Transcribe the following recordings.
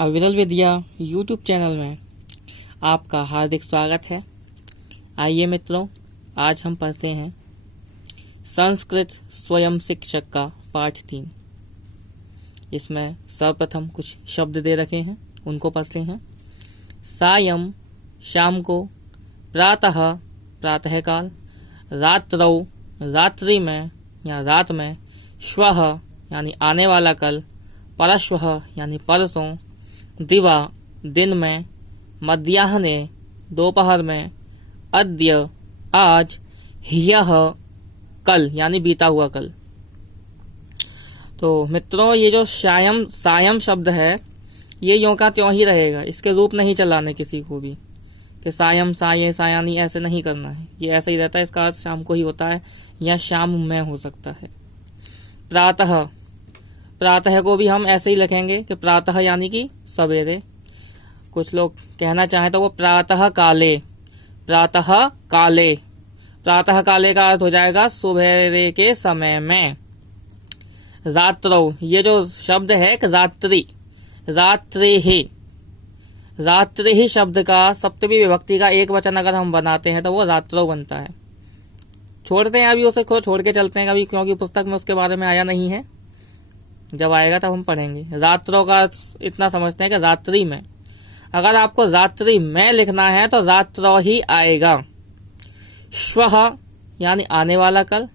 अविरल विद्या YouTube channel में आपका हार्दिक स्वागत है। आइए मित्रों, आज हम पढ़ते हैं संस्कृत स्वयं शिक्षक का पाठ 3। इसमें सर्वप्रथम कुछ शब्द दे रखे हैं, उनको पढ़ते हैं। सायं शाम को, प्रातः प्रातःकाल, रात्रौ रात्रि में या रात में, श्वः यानी आने वाला कल, परश्वः यानी परसों, दिवा दिन में, मध्याह्ने दोपहर में, अद्य आज, ह्यः कल यानी बीता हुआ कल। तो मित्रों, ये जो सायं शब्द है ये यों का त्यों ही रहेगा, इसके रूप नहीं चलाने किसी को भी कि सायं साये सायानी ऐसे नहीं करना है। ये ऐसा ही रहता है, इसका अर्थ शाम को ही होता है या शाम में हो सकता है। प्रातः, प्रातः को भी हम ऐसे ही लिखेंगे कि प्रातः यानी कि सवेरे। कुछ लोग कहना चाहें तो वो प्रातः काले, प्रातः काले, प्रातः काले का अर्थ हो जाएगा सुबह के समय में। रात्रौ, ये जो शब्द है कि रात्रि, रात्रिहि, रात्रिहि शब्द का सप्तमी विभक्ति का एक वचन अगर हम बनाते हैं तो वो रात्रौ बनता है। छोड़ते हैं अभी उसे, छोड़ के चलते हैं अभी, क्योंकि पुस्तक में उसके बारे में आया नहीं है। जब आएगा तब हम पढ़ेंगे। रात्रों का इतना समझते हैं कि रात्रि में। अगर आपको रात्रि में लिखना है तो रात्रौ ही आएगा। श्वः यानी आने वाला कल,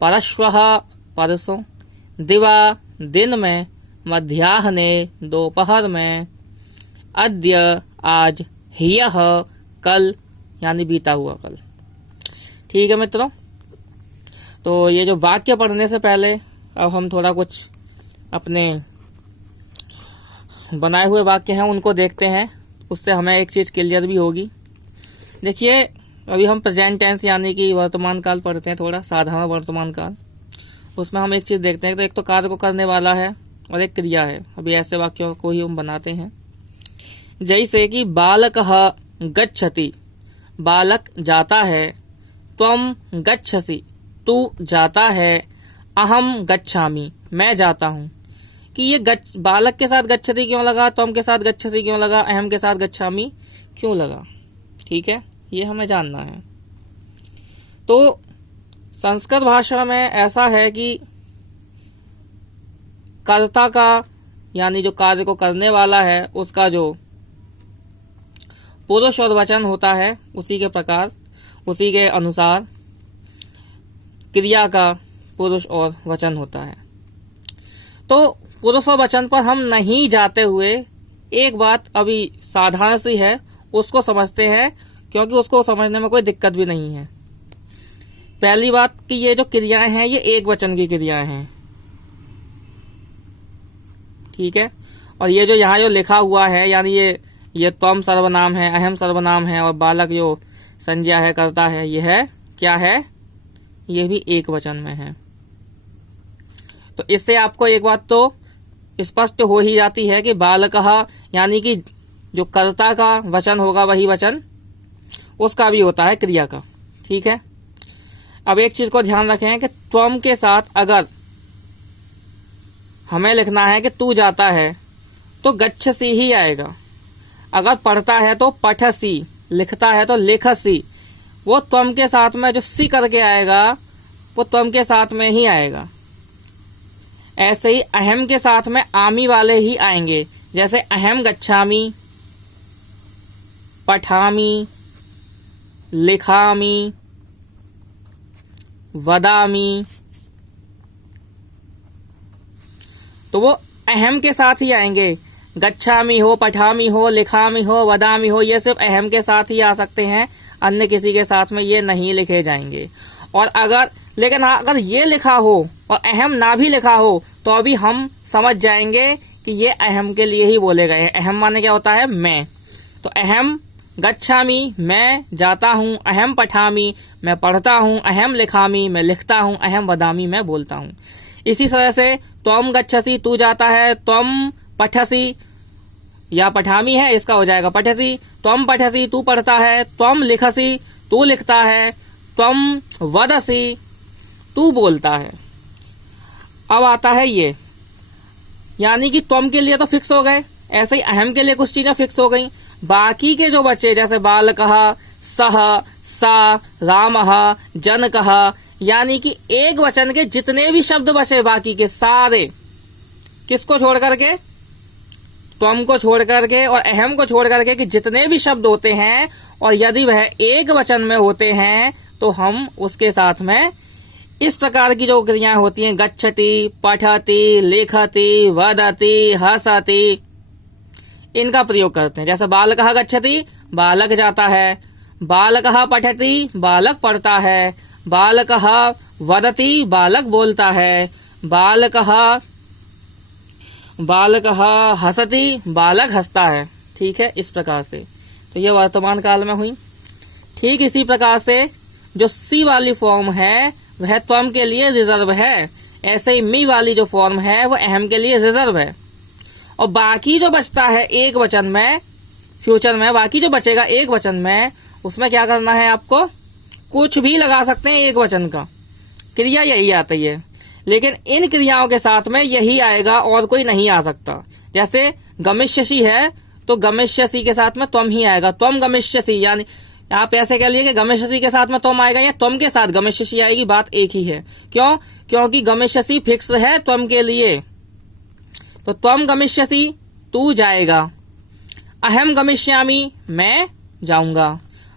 परश्वः परसों, दिवा दिन में, मध्याह्ने दोपहर में, अद्य आज, ह्यः कल यानी बीता हुआ कल। ठीक है मित्रों, तो ये जो वाक्य पढ़ने से पहले अब हम थोड़ा कुछ अपने बनाए हुए वाक्य हैं उनको देखते हैं, उससे हमें एक चीज क्लियर भी होगी। देखिए, अभी हम प्रेजेंट टेंस यानी कि वर्तमान काल पढ़ते हैं, थोड़ा साधारण वर्तमान काल। उसमें हम एक चीज देखते हैं, तो एक तो कार्य को करने वाला है और एक क्रिया है। अभी ऐसे वाक्यों को ही हम बनाते हैं, जैसे कि बालकः गच्छति, बालक जाता है, त्वं गच्छसि, तू जाता है, अहम गच्छामि, मैं जाता हूं। कि ये बालक के साथ गच्छति क्यों लगा, त्वं के साथ गच्छसि क्यों लगा, अहम के साथ गच्छामि क्यों लगा, ठीक है, ये हमें जानना है। तो संस्कृत भाषा में ऐसा है कि कर्ता का यानी जो कार्य को करने वाला है उसका जो पुरुष और वचन होता है, उसी के प्रकार, उसी के अनुसार क्रिया का पुरुष और वचन होता है। तो पुरुष और वचन पर हम नहीं जाते हुए एक बात अभी साधारण सी है, उसको समझते हैं, क्योंकि उसको समझने में कोई दिक्कत भी नहीं है। पहली बात कि ये जो क्रियाएं हैं ये एक वचन की क्रियाएं हैं, ठीक है। और ये जो यहाँ जो लिखा हुआ है यानी ये त्वम सर्वनाम है, अहम सर्वनाम है, और बालक जो संज्ञा है, कर्ता है, ये है क्या है, ये भी एक वचन में है। तो इससे आपको एक बात तो स्पष्ट हो ही जाती है कि बालकः यानी कि जो कर्ता का वचन होगा वही वचन उसका भी होता है क्रिया का, ठीक है। अब एक चीज को ध्यान रखें कि त्वम के साथ अगर हमें लिखना है कि तू जाता है तो गच्छसि ही आएगा। अगर पढ़ता है तो पठसि, लिखता है तो लिखसि। वो त्वम के साथ में जो सी करके आएगा वो त्वम के साथ में ही आएगा। ऐसे ही अहम के साथ में आमी वाले ही आएंगे, जैसे अहम गच्छामि, पठामि, लिखामि, वदामि, तो वो अहम के साथ ही आएंगे। गच्छामि हो, पठामि हो, लिखामि हो, वदामि हो, ये सिर्फ अहम के साथ ही आ सकते हैं, अन्य किसी के साथ में ये नहीं लिखे जाएंगे। और अगर लेकिन हाँ, अगर ये लिखा हो और अहम ना भी लिखा हो तो अभी हम समझ जाएंगे कि ये अहम के लिए ही बोले गए हैं। अहम माने क्या होता है, मैं। तो अहम गच्छामि, मैं जाता हूँ, अहम पठामि, मैं पढ़ता हूँ, अहम लिखामि, मैं लिखता हूँ, अहम वदामि, मैं बोलता हूँ। इसी तरह से त्वम गच्छसि, तू जाता है, त्वम पठसि या पठामि है, इसका हो जाएगा पठसि, त्वम पठसि, तू पढ़ता है, त्वम लिखसि, तू लिखता है, त्वम वदसि, तू बोलता है। अब आता है ये, यानी कि त्वम के लिए तो फिक्स हो गए, ऐसे ही अहम के लिए कुछ चीजें फिक्स हो गई। बाकी के जो बचे जैसे बालकः, सह, सा, रामः, जनकः, यानी कि एक वचन के जितने भी शब्द बचे बाकी के सारे, किसको छोड़ करके, त्वम को छोड़ करके और अहम को छोड़ करके, कि जितने भी शब्द होते हैं और यदि वह एक वचन में होते हैं तो हम उसके साथ में इस प्रकार की जो क्रियाएं होती हैं, गच्छति, पठति, लिखति, वदति, हसति, इनका प्रयोग करते हैं। जैसे बालकः गच्छति, बालक जाता है, बालकः पठति, बालक पढ़ता है, बालकः वदति, बालक बोलता है, बालकः हसति, बालक हंसता है। ठीक है, इस प्रकार से तो ये वर्तमान काल में हुई। ठीक इसी प्रकार से जो सी वाली फॉर्म है वह त्वम के लिए रिजर्व है, ऐसे ही मी वाली जो फॉर्म है वो अहम के लिए रिजर्व है। और बाकी जो बचता है एक वचन में, फ्यूचर में बाकी जो बचेगा एक वचन में, उसमें क्या करना है आपको, कुछ भी लगा सकते हैं एक वचन का, क्रिया यही आती है। लेकिन इन क्रियाओं के साथ में यही आएगा और कोई नहीं आ सकता। जैसे गमिष्यसि है तो गमिष्यसि के साथ में त्वम ही आएगा, त्वम गमिष्यसि, यानी आप ऐसे कह लिए कि गमिष्यसि के साथ में त्वम आएगा या त्वम के साथ गमिष्यसि आएगी, बात एक ही है। क्यों? क्योंकि गमिष्यसि फिक्स है त्वम के लिए। तो त्वम गमिष्यसि, तू जाएगा, अहम गमिष्यामि, मैं जाऊंगा।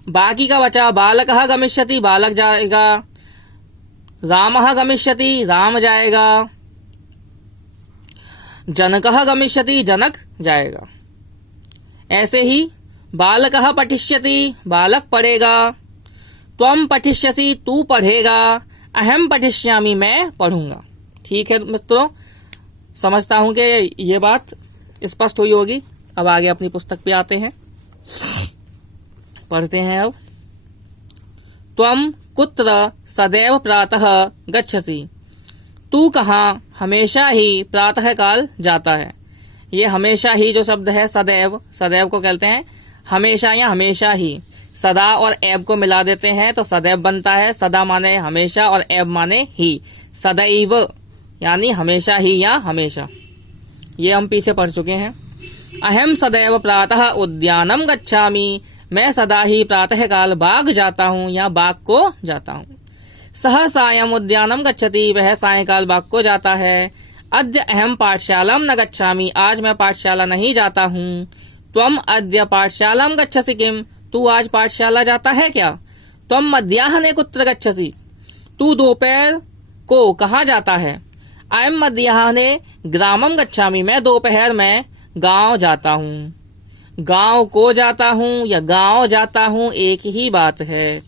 बाकी का बचा बालकः गमिष्यति, बालक जाएगा, रामः गमिष्यति, राम जाएगा, जनकः गमिष्यति, जनक जाएगा। ऐसे ही बालकः पठिष्यति, बालक पढ़ेगा, त्वम पठिष्यसि, तू पढ़ेगा, अहम पठिष्यामि, मैं पढ़ूंगा। ठीक है मित्रों, समझता हूं कि ये बात स्पष्ट हुई होगी। अब आगे अपनी पुस्तक पे आते हैं, पढ़ते हैं। अब त्वम कुत्र सदैव प्रातः गच्छसि, तू कहाँ हमेशा ही प्रातः काल जाता है। ये हमेशा ही जो शब्द है, सदैव, सदैव को कहते हैं हमेशा या हमेशा ही। सदा और एब को मिला देते हैं तो सदैव बनता है। सदा माने हमेशा और एब माने ही। सदैव यानी हमेशा ही या हमेशा, ये हम पीछे पढ़ चुके हैं। अहम सदैव प्रातः उद्यानम गच्छामि, मैं सदा ही प्रातः काल बाग जाता हूँ या बाग को जाता हूँ। सह सायं उद्यानम गच्छति, वह सायंकाल बाग को जाता है। अद्य अहम पाठशालाम न गच्छामि, आज मैं पाठशाला नहीं जाता हूँ। त्वम अद्य पाठशालाम गच्छसि किम, तू आज पाठशाला जाता है क्या। त्वम मध्याह्ने कुत्र गच्छसि, तू दोपहर को कहाँ जाता है। अयम मध्याह्ने ग्रामम गच्छामि, मैं दोपहर में गांव जाता हूँ। गांव को जाता हूँ या गांव जाता हूँ एक ही बात है।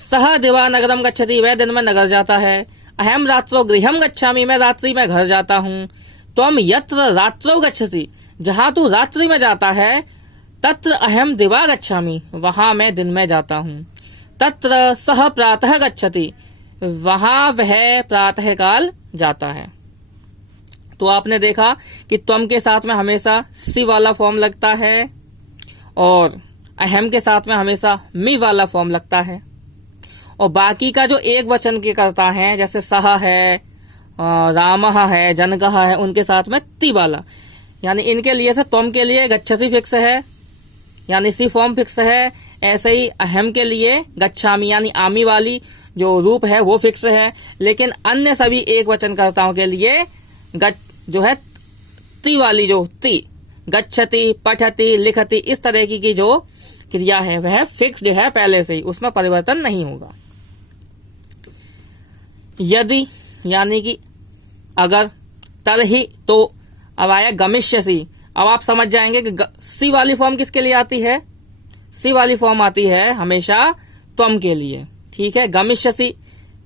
सह दिवा नगरम गच्छति, वह दिन में नगर जाता है। अहम रात्रो गृहम गच्छामि, मैं रात्रि में घर जाता हूँ। त्वम यत्र रात्रो गच्छसि, जहाँ तू रात्रि में जाता है, तत्र अहम दिवा गच्छामि, वहां मैं दिन में जाता हूँ। तत्र सह प्रातः गच्छति, वहां वह प्रातः काल जाता है। तो आपने देखा कि त्वम के साथ में हमेशा सी वाला फॉर्म लगता है और अहम के साथ में हमेशा मी वाला फॉर्म लगता है। और बाकी का जो एक वचन के करता है, जैसे सह है, रामः है, जनकः है, उनके साथ में ती वाला, यानी इनके लिए से त्वम के लिए गच्छसि फिक्स है यानी सी फॉर्म फिक्स है। ऐसे ही अहम के लिए गच्छामि यानी आमी वाली जो रूप है वो फिक्स है। लेकिन अन्य सभी एक वचनकर्ताओं के लिए जो है ती वाली, जो ती, गच्छति, पठति, लिखति, इस तरह की जो क्रिया है वह फिक्स्ड है पहले से ही, उसमें परिवर्तन नहीं होगा। यदि यानी कि अगर, तरहि, तो अब आया गमिष्यसि। अब आप समझ जाएंगे कि सी वाली फॉर्म किसके लिए आती है। सी वाली फॉर्म आती है हमेशा त्वम के लिए। ठीक है, गमिष्यसि,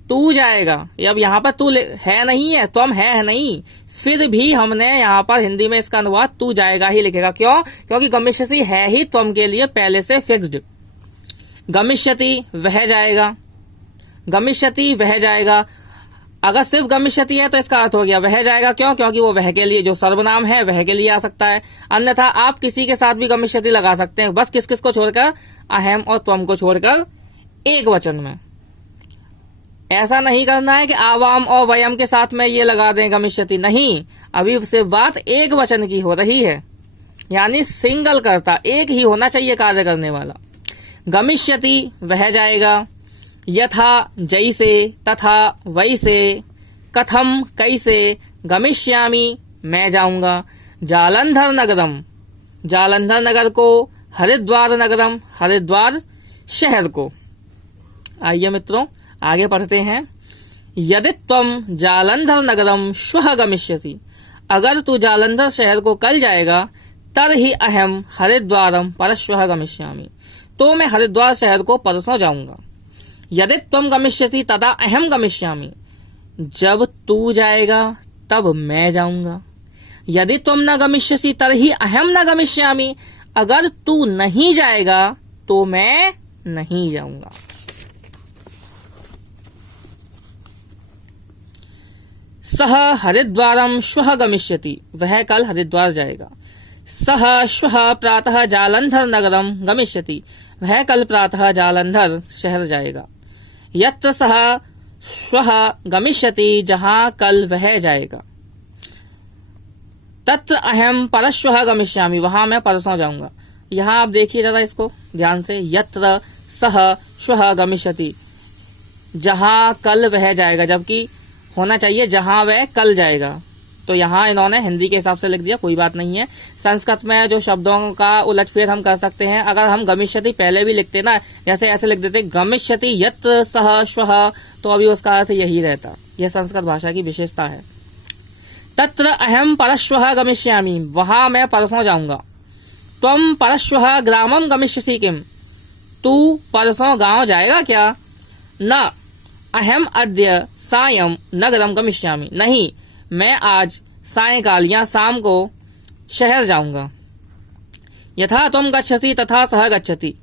तू जाएगा। अब यहाँ पर तू है नहीं है, त्वम है नहीं, फिर भी हमने यहाँ पर हिंदी में इसका अनुवाद तू जाएगा ही लिखेगा। क्यों? क्योंकि गमिष्यसि है ही त्वम के लिए पहले से फिक्स्ड। गमिष्यति, वह जाएगा, गमिष्यति वह जाएगा। अगर सिर्फ गमिष्यति है तो इसका अर्थ हो गया वह जाएगा। क्यों? क्योंकि वो वह के लिए जो सर्वनाम है वह के लिए आ सकता है। अन्यथा आप किसी के साथ भी गमिष्यति लगा सकते हैं, बस किस किस को छोड़कर, अहम और त्वम को छोड़कर एक वचन में। ऐसा नहीं करना है कि आवाम और वयम के साथ में ये लगा दें गमिष्यति, नहीं, अभी सिर्फ बात एक वचन की हो रही है। यानी सिंगल कर्ता, एक ही होना चाहिए कार्य करने वाला। गमिष्यति वह जाएगा, यथा जैसे, तथा वैसे, कथम कैसे, गमिष्यामि मैं जाऊंगा, जालंधर नगरम जालंधर नगर को, हरिद्वार नगरम हरिद्वार शहर को। आइए मित्रों आगे पढ़ते हैं। यदि त्वम जालंधर नगरम श्वः गमिष्यसि, अगर तू जालंधर शहर को कल जाएगा, तर्हि अहम हरिद्वारम परश्वः गमिष्यामि, तो मैं हरिद्वार शहर को परसों जाऊंगा। यदि त्वम गमिष्यसि तदा अहम गमिष्यामि, जब तू जाएगा तब मैं जाऊंगा। यदि तुम न गमिष्यसि तर्हि अहम न गमिष्यामि, अगर तू नहीं जाएगा तो मैं नहीं जाऊंगा। सह हरिद्वारम श्वः गमिष्यति, वह कल हरिद्वार जाएगा। सह श्वः प्रातः जालंधर नगरम गमिष्यति, वह कल प्रातः जालंधर शहर जाएगा। यत्र सह श्वः गमिष्यति, जहां कल वह जाएगा। तत्र अहम परश्वः गमिष्यामि, वहां मैं परसों जाऊंगा। यहाँ आप देखिए जरा इसको ध्यान से। यत्र सह श्वः गमिष्यति, जहां कल वह जाएगा, जबकि होना चाहिए जहां वह कल जाएगा। तो यहाँ इन्होंने हिंदी के हिसाब से लिख दिया, कोई बात नहीं है। संस्कृत में जो शब्दों का उलटफेर हम कर सकते हैं, अगर हम गमिष्यति पहले भी लिखते ना, जैसे ऐसे लिख देते गमिष्यति यत्र सह श्वः, तो अभी उसका अर्थ यही रहता। यह संस्कृत भाषा की विशेषता है। तत्र अहम परश्वः गमिष्यामि, वहां मैं परसों जाऊंगा। त्वम परश्वः ग्रामम गमिष्यसि किम, तू परसों गांव जाएगा क्या। न अहम अद्य सायं नगरम गमिष्यामि, नहीं मैं आज सायंकाल या शाम को शहर जाऊंगा। यथा तुम गच्छसि तथा सह गच्छति,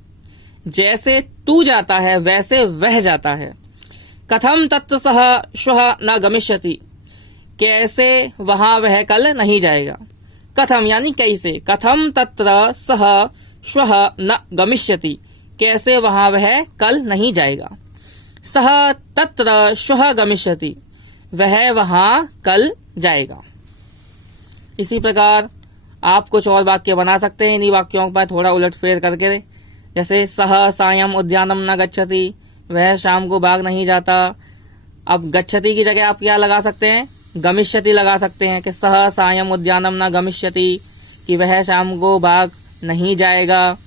जैसे तू जाता है वैसे वह जाता है। कथम तत्र सह श्वः न गमिष्यति, कैसे वहां वह कल नहीं जाएगा। कथम यानी कैसे, कथम तत्र सह श्वः न गमिष्यति, कैसे वहां वह कल नहीं जाएगा। सह तत्र श्वः गमिष्यति, वह वहां कल जाएगा। इसी प्रकार आप कुछ और वाक्य बना सकते हैं इन्हीं वाक्यों पर थोड़ा उलटफेर करके। जैसे सह सायं उद्यानम न गच्छति, वह शाम को बाग नहीं जाता। अब गच्छति की जगह आप क्या लगा सकते हैं, गमिष्यति लगा सकते हैं कि सह सायं उद्यानम न गमिष्यति, कि वह शाम को बाग नहीं जाएगा।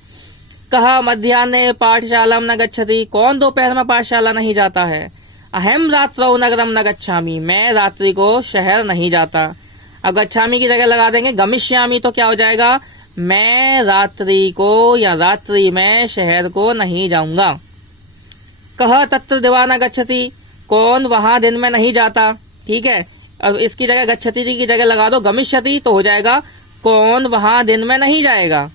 कहा मध्याह्ने पाठशालाम न गच्छति, कौन दोपहर में पाठशाला नहीं जाता है। अहम रात्रौ नगरम न गच्छामि, मैं रात्रि को शहर नहीं जाता। अब गच्छामि की जगह लगा देंगे गमिष्यामि, तो क्या हो जाएगा, मैं रात्रि को या रात्रि में शहर को नहीं जाऊंगा। कह तत्र दिवा न गच्छति, कौन वहां दिन में नहीं जाता। ठीक है, अब इसकी जगह गच्छति की जगह लगा दो गमिष्यति, तो हो जाएगा कौन वहां दिन में नहीं जाएगा।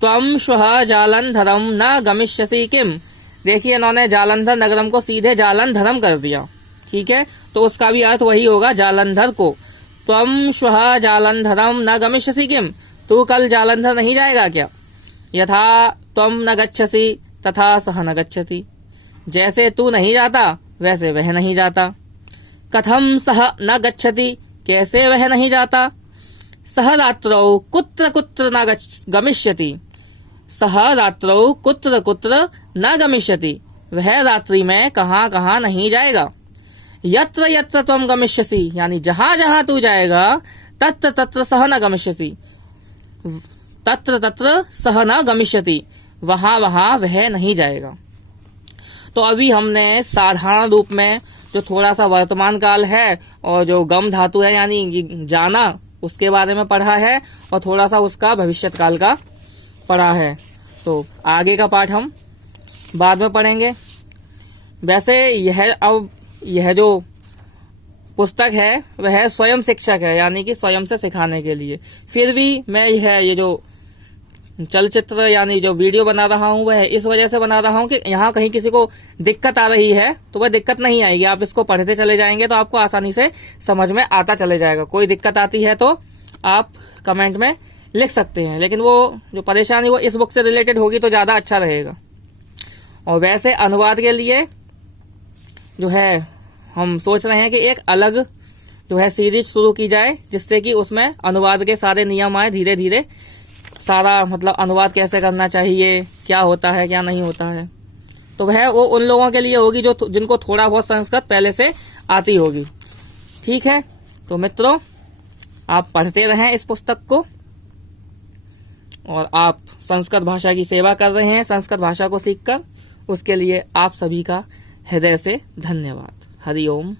त्वम श्वः जालंधरम न गमिष्यसि किम, देखिए इन्होंने जालंधर नगरम को सीधे जालंधरम कर दिया। ठीक है, तो उसका भी अर्थ वही होगा जालंधर को। त्वम श्वः जालंधरम न गमिष्यसि किम, तू कल जालंधर नहीं जाएगा क्या। यथा त्वम न गच्छसि तथा सह न गच्छति, जैसे तू नहीं जाता वैसे वह नहीं जाता। कथम सह न गच्छति, कैसे वह नहीं जाता। सह रात्रौ कुत्र कुत्र न गमिष्यति, सह रात्रौ कुत्र कुत्र न गमिष्यति, वह रात्रि में कहां कहां नहीं जाएगा। यत्र यत्र त्वम गमिष्यसि, यानी जहां जहां तू जाएगा, तत्र तत्र सह न गमिष्यसि, तत्र तत्र सह न गमिष्यति, वहां वहां वह नहीं जाएगा। तो अभी हमने साधारण रूप में जो थोड़ा सा वर्तमान काल है और जो गम धातु है यानी जाना, उसके बारे में पढ़ा है, और थोड़ा सा उसका भविष्यत काल का पढ़ा है। तो आगे का पाठ हम बाद में पढ़ेंगे। वैसे यह जो पुस्तक है वह स्वयं शिक्षक है, यानी कि स्वयं से सिखाने के लिए। फिर भी मैं ये जो चलचित्र यानी जो वीडियो बना रहा हूँ वह इस वजह से बना रहा हूँ कि यहाँ कहीं किसी को दिक्कत आ रही है तो वह दिक्कत नहीं आएगी। आप इसको पढ़ते चले जाएंगे तो आपको आसानी से समझ में आता चले जाएगा। कोई दिक्कत आती है तो आप कमेंट में लिख सकते हैं, लेकिन वो जो परेशानी वो इस बुक से रिलेटेड होगी तो ज्यादा अच्छा रहेगा। और वैसे अनुवाद के लिए जो है हम सोच रहे हैं कि एक अलग जो है सीरीज शुरू की जाए, जिससे कि उसमें अनुवाद के सारे नियम आए धीरे धीरे, सारा मतलब अनुवाद कैसे करना चाहिए, क्या होता है क्या नहीं होता है, तो वह वो उन लोगों के लिए होगी जो जिनको थोड़ा बहुत संस्कृत पहले से आती होगी। ठीक है, तो मित्रों आप पढ़ते रहें इस पुस्तक को, और आप संस्कृत भाषा की सेवा कर रहे हैं संस्कृत भाषा को सीखकर, उसके लिए आप सभी का हृदय से धन्यवाद। हरि ओम।